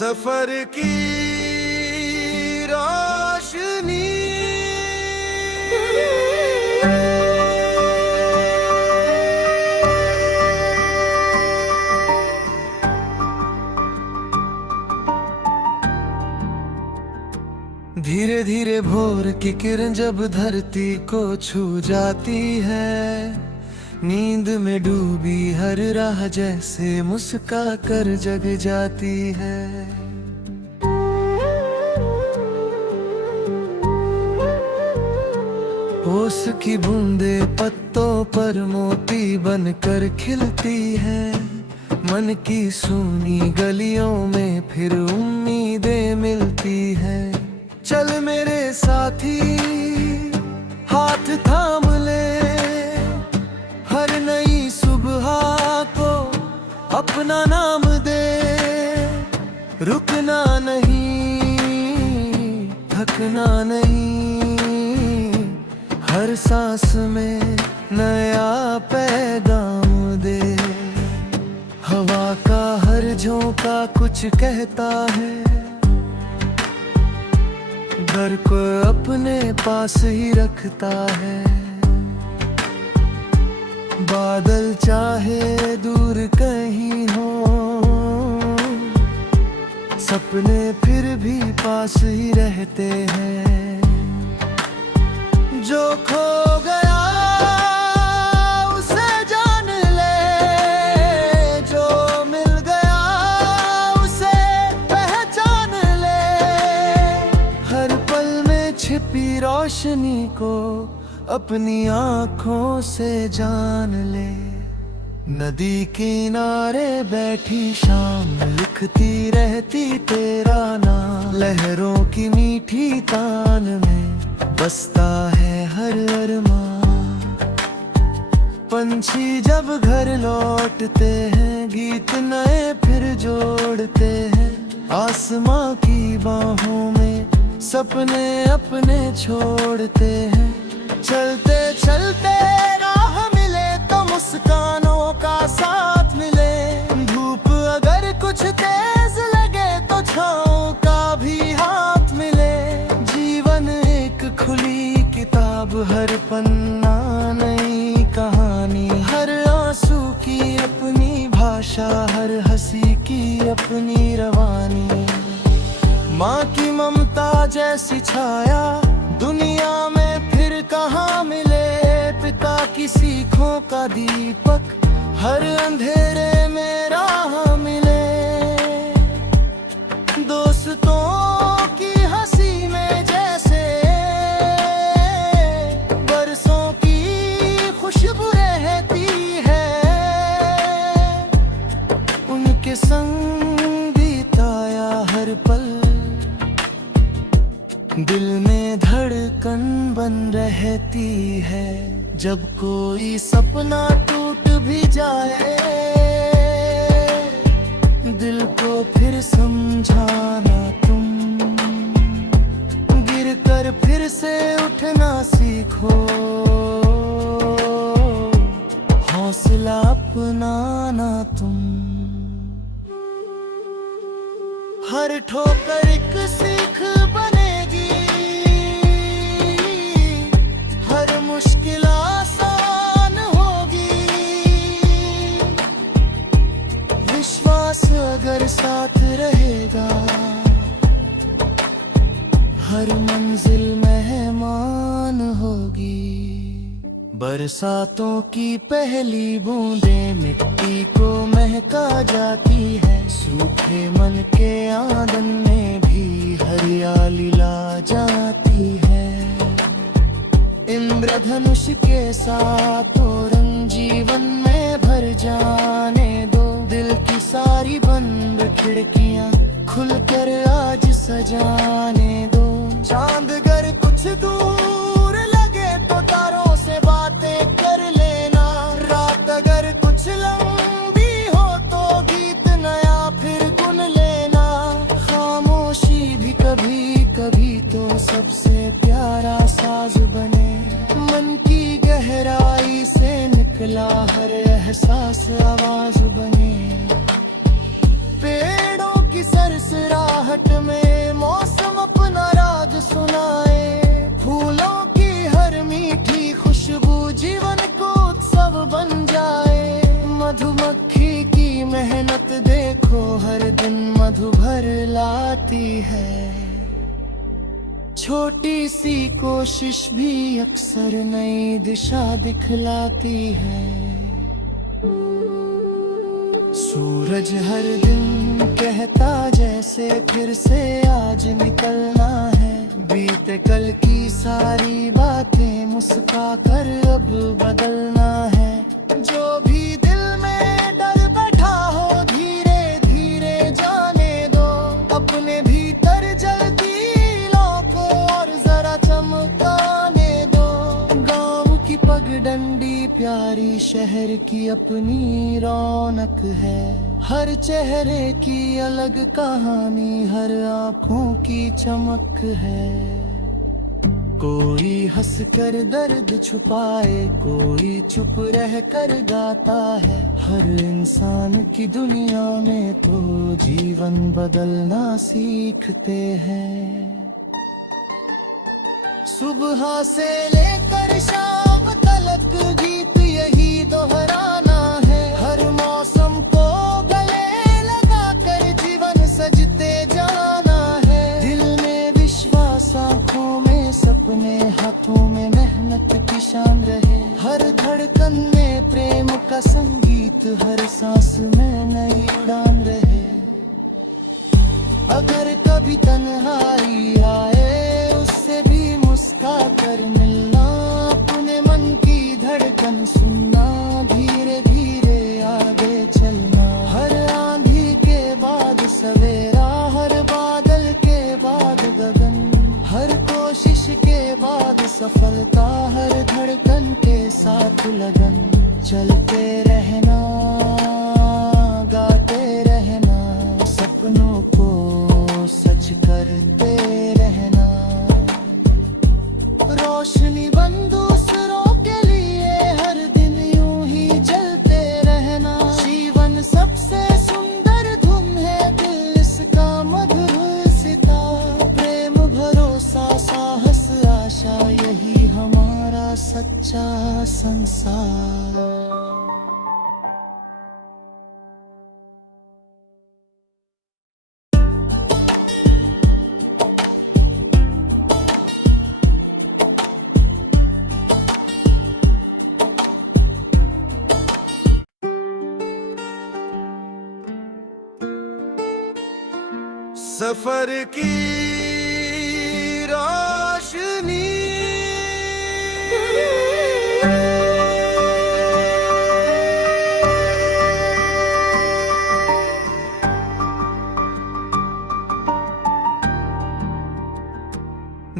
सफर की रोशनी। धीरे धीरे भोर की किरण जब धरती को छू जाती है, नींद में डूबी हर राह जैसे मुस्का कर जग जाती है। ओस की बूंदे पत्तों पर मोती बनकर खिलती है। मन की सूनी गलियों में फिर उम्मीदें मिलती है। चल मेरे साथी हाथ थाम ले, हर नई सुबह को अपना नाम दे। रुकना नहीं, थकना नहीं, हर सांस में नया पैगाम दे। हवा का हर झोंका कुछ कहता है, घर को अपने पास ही रखता है। बादल चाहे दूर कहीं हो, सपने फिर भी पास ही रहते हैं। जो खो गया उसे जान ले, जो मिल गया उसे पहचान ले। हर पल में छिपी रोशनी को अपनी आँखों से जान ले। नदी किनारे बैठी शाम लिखती रहती तेरा नाम। लहरों की मीठी तान में बसता है हर अरमान। पंछी जब घर लौटते हैं, गीत नए फिर जोड़ते हैं। आसमां की बाहों में सपने अपने छोड़ते हैं। चलते चलते राह मिले तो मुस्कानों का साथ मिले। धूप अगर कुछ तेज लगे तो छाँव का भी हाथ मिले। जीवन एक खुली किताब, हर पन्ना नई कहानी। हर आंसू की अपनी भाषा, हर हंसी की अपनी रवानी। माँ की ममता जैसी छाया दुनिया में फिर कहाँ मिले। पिता की सीखों का दीपक हर अंधेरे में राह मिले। दोस्तों की हंसी में जैसे बरसों की खुशबू रहती है। उनके संग बिताया हर पल दिल में धड़कन बन रहती है। जब कोई सपना टूट भी जाए, दिल को फिर समझाना तुम। गिर कर फिर से उठना सीखो, हौसला अपनाना तुम। हर ठोकर एक सीख बनेगी, हर मुश्किल आसान होगी। विश्वास अगर साथ रहेगा, हर मंजिल मेहमान होगी। बरसातों की पहली बूंदें मिट्टी को महका जाती है। सूखे मन के आंगन में भी हरियाली ला जाती है। इंद्रधनुष के साथ रंग जीवन में भर जाने दो। दिल की सारी बंद खिड़कियां खुलकर आज सजाने दो। चांद अगर कुछ दूर लगे तो तारों से बातें कर लेना। रात अगर कुछ लंबी हो तो गीत नया फिर गुन लेना। खामोशी भी कभी कभी तो सबसे प्यारा साज बने। मन की गहराई से निकला हर एहसास आवाज बने। पेड़ों की सरसराहट में मौसम अपना राज सुनाए। फूलों की हर मीठी खुशबू जीवन को उत्सव बन जाए। मधुमक्खी की मेहनत देखो हर दिन मधु भर लाती है। छोटी सी कोशिश भी अक्सर नई दिशा दिखलाती है। सूरज हर दिन कहता जैसे फिर से आज निकलना है। बीते कल की सारी बातें मुस्का कर अब बदलना है। जो भी दिल में डर बैठा हो धीरे धीरे जाने दो। अपने भीतर जलती लौ को और जरा चमकाने दो। गाँव की पगडंडी प्यारी शहर की अपनी रौनक है। हर चेहरे की अलग कहानी हर आँखों की चमक है। कोई हंस कर दर्द छुपाए कोई चुप रह कर गाता है। हर इंसान की दुनिया में तो जीवन बदलना सीखते हैं। सुबह से लेकर शाम तलक गीत यही दोहराना है। हर मौसम को गले लगा कर जीवन सजते जाना है। दिल में विश्वास आँखों में सपने हाथों में मेहनत की शान रहे। हर धड़कन में प्रेम का संगीत हर सांस में नई उड़ान रहे। अगर कभी तन्हाई आए उससे भी मुस्का कर मिलना। अपने मन की धड़कन सुनना धीरे धीरे आगे चलना। हर आंधी के बाद सवेरा हर बादल के बाद गगन। हर कोशिश के बाद सफलता हर धड़कन के साथ लगन। चलते रहना गाते रहना सपनों को सच करते रहना। रोशनी बन दूसरों के लिए हर दिन यूं ही जलते रहना। जीवन सबसे सुंदर धुन है दिल इसका मधुर सितार। प्रेम भरोसा साहस आशा यही हमारा सच्चा संसार। सफर की रोशनी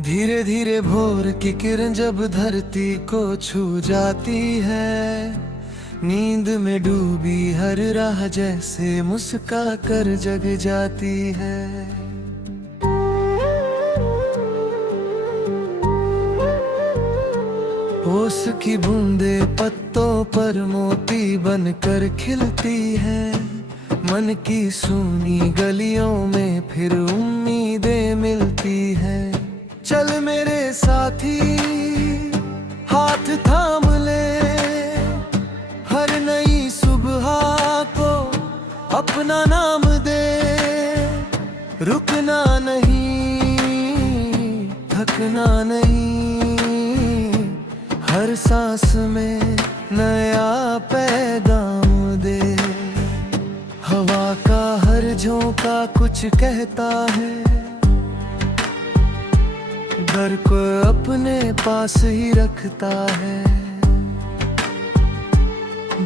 धीरे धीरे भोर की किरण जब धरती को छू जाती है। नींद में डूबी हर राह जैसे मुस्का कर जग जाती है। ओस की बूंदे पत्तों पर मोती बनकर खिलती है। मन की सूनी गलियों में फिर उम्मीदें मिलती है। चल मेरे साथी हाथ थाम ले। हर नई सुबह को अपना नाम दे। रुकना नहीं थकना नहीं। हर सांस में नया पैगाम दे। हवा का हर झोंका कुछ कहता है। घर को अपने पास ही रखता है।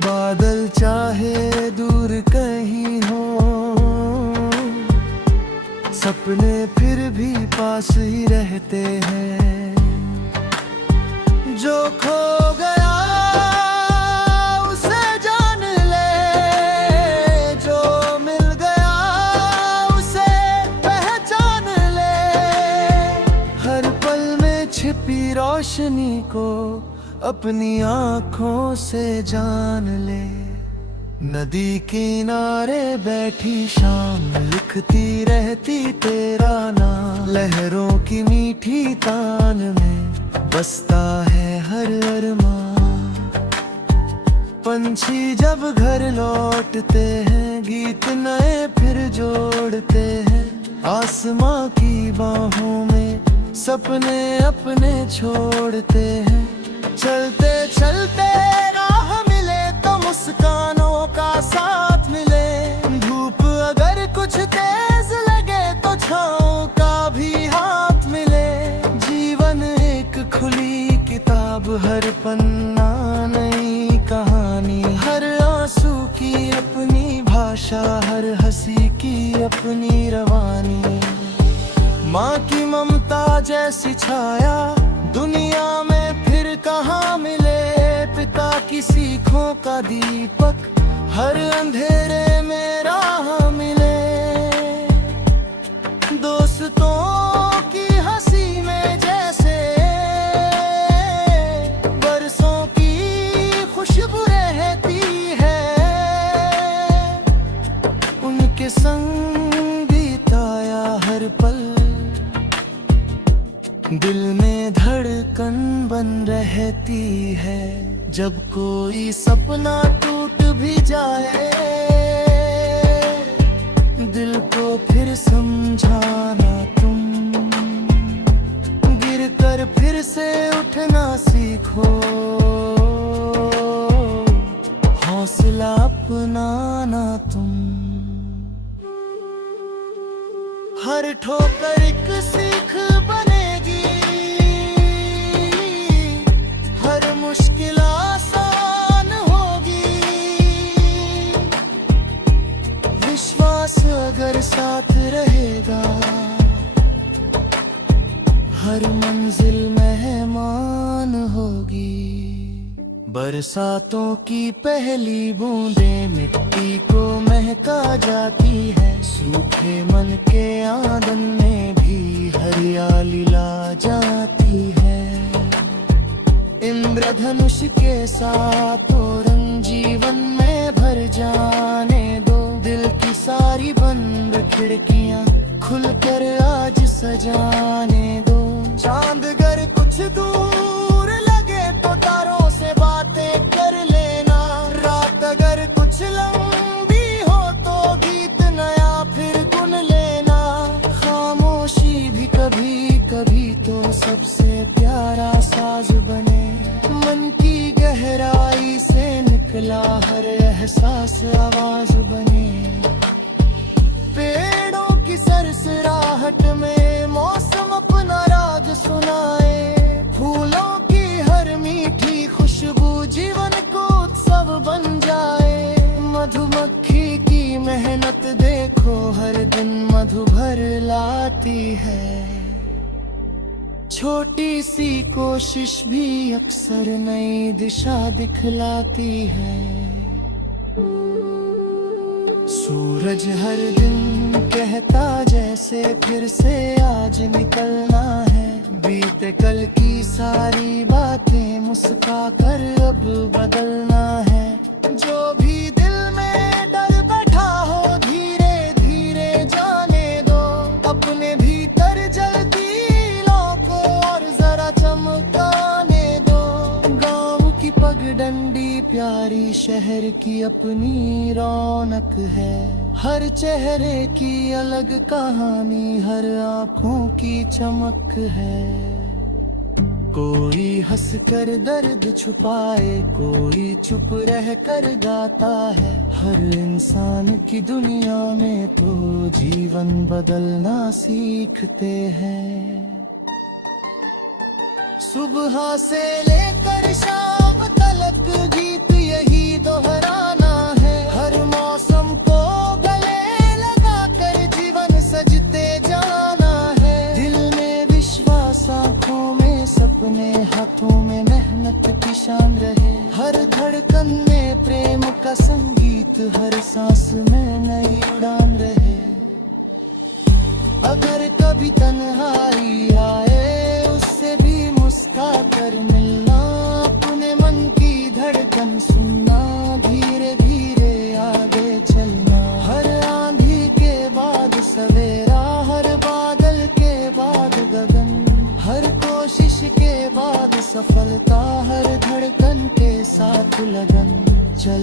बादल चाहे दूर कहीं हो सपने फिर भी पास ही रहते हैं। जो खो गया उसे जान ले। जो मिल गया उसे पहचान ले। हर पल में छिपी रोशनी को अपनी आँखों से जान ले। नदी किनारे बैठी शाम लिखती रहती तेरा नाम। लहरों की मीठी तान में बसता है हर अरमान। पंछी जब घर लौटते हैं गीत नए फिर जोड़ते हैं। आसमां की बाहों में सपने अपने छोड़ते हैं। चलते चलते राह मिले तो मुस्कानों का साथ मिले। धूप अगर कुछ तेज लगे तो छाँव का भी हाथ मिले। जीवन एक खुली किताब, हर पन्ना नई कहानी। हर आंसू की अपनी भाषा, हर हंसी की अपनी रवानी। माँ की ममता जैसी छाया दुनिया में फिर कहाँ मिले। पिता की सीखों का दीपक हर अंधेरे में राह मिले। दोस्तों की हंसी में जैसे बरसों की खुशबू रहती है। उनके संग बिताया हर पल दिल में धड़कन बन रहती है। जब कोई सपना टूट भी जाए दिल को फिर समझाना तुम। गिर कर फिर से उठना सीखो, हौसला अपनाना तुम। हर ठोकर एक सीख बनेगी, हर मुश्किल आसान होगी। विश्वास अगर साथ रहेगा हर मंजिल मेहमान होगी। बरसातों की पहली बूंदें मिट्टी को महका जाती है। सूखे मन के आंगन में भी हरियाली ला जाती है। इंद्रधनुष के साथ रंग जीवन में भर जाने दो। दिल की सारी बंद खिड़कियां खुलकर आज सजाने दो। चांद अगर कुछ दूर लगे तो तारों से बातें कर लेना। रात अगर कुछ लंबी हो तो गीत नया फिर गुन लेना। खामोशी भी कभी कभी तो सबसे प्यारा साज बने। मन की गहराई से निकला हर एहसास आवाज बने। पेड़ों की सरसराहट में मौसम अपना राग सुनाए। फूलों की हर मीठी खुशबू जीवन को उत्सव बन जाए। मधुमक्खी की मेहनत देखो हर दिन मधु भर लाती है। छोटी सी कोशिश भी अक्सर नई दिशा दिखलाती है। सूरज हर दिन कहता जैसे फिर से आज निकलना है। बीते कल की सारी बातें मुस्का कर अब बदलना है। जो भी दिल में डर बैठा हो धीरे धीरे जाने दो। अपने भीतर जलती को और जरा चमकाने दो। गाँव की पगडंडी प्यारी शहर की अपनी रौनक है। हर चेहरे की अलग कहानी, हर आँखों की चमक है। कोई हंस कर दर्द छुपाए, कोई चुप रह कर गाता है। हर इंसान की दुनिया में तो जीवन बदलना सीखते हैं। सुबह से लेकर शाम तलक गीत यही दोहराना है। हर मौसम को गले लगा कर जीवन सजते जाना है। दिल में विश्वास, आँखों में सपने, हाथों में मेहनत की शान रहे। हर धड़कन में प्रेम का संगीत, हर सांस में नई उड़ान रहे। अगर कभी तन्हाई आए उससे भी मुस्का कर मिलना। अपने मन की धड़कन सुनना, धीरे धीरे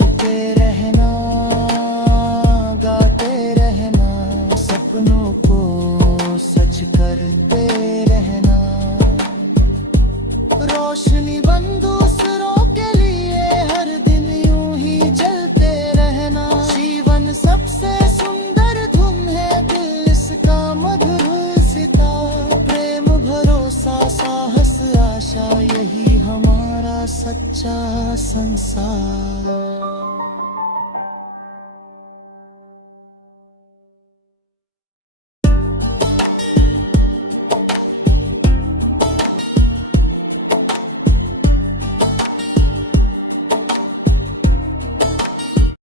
चलते रहना, गाते रहना, सपनों को सच करते रहना। रोशनी बन दूसरों के लिए हर दिन यूं ही जलते रहना। जीवन सबसे सुंदर धुन है, दिल इसका मधुर सितार। प्रेम, भरोसा, साहस, आशा, यही हमारा सच्चा संसार।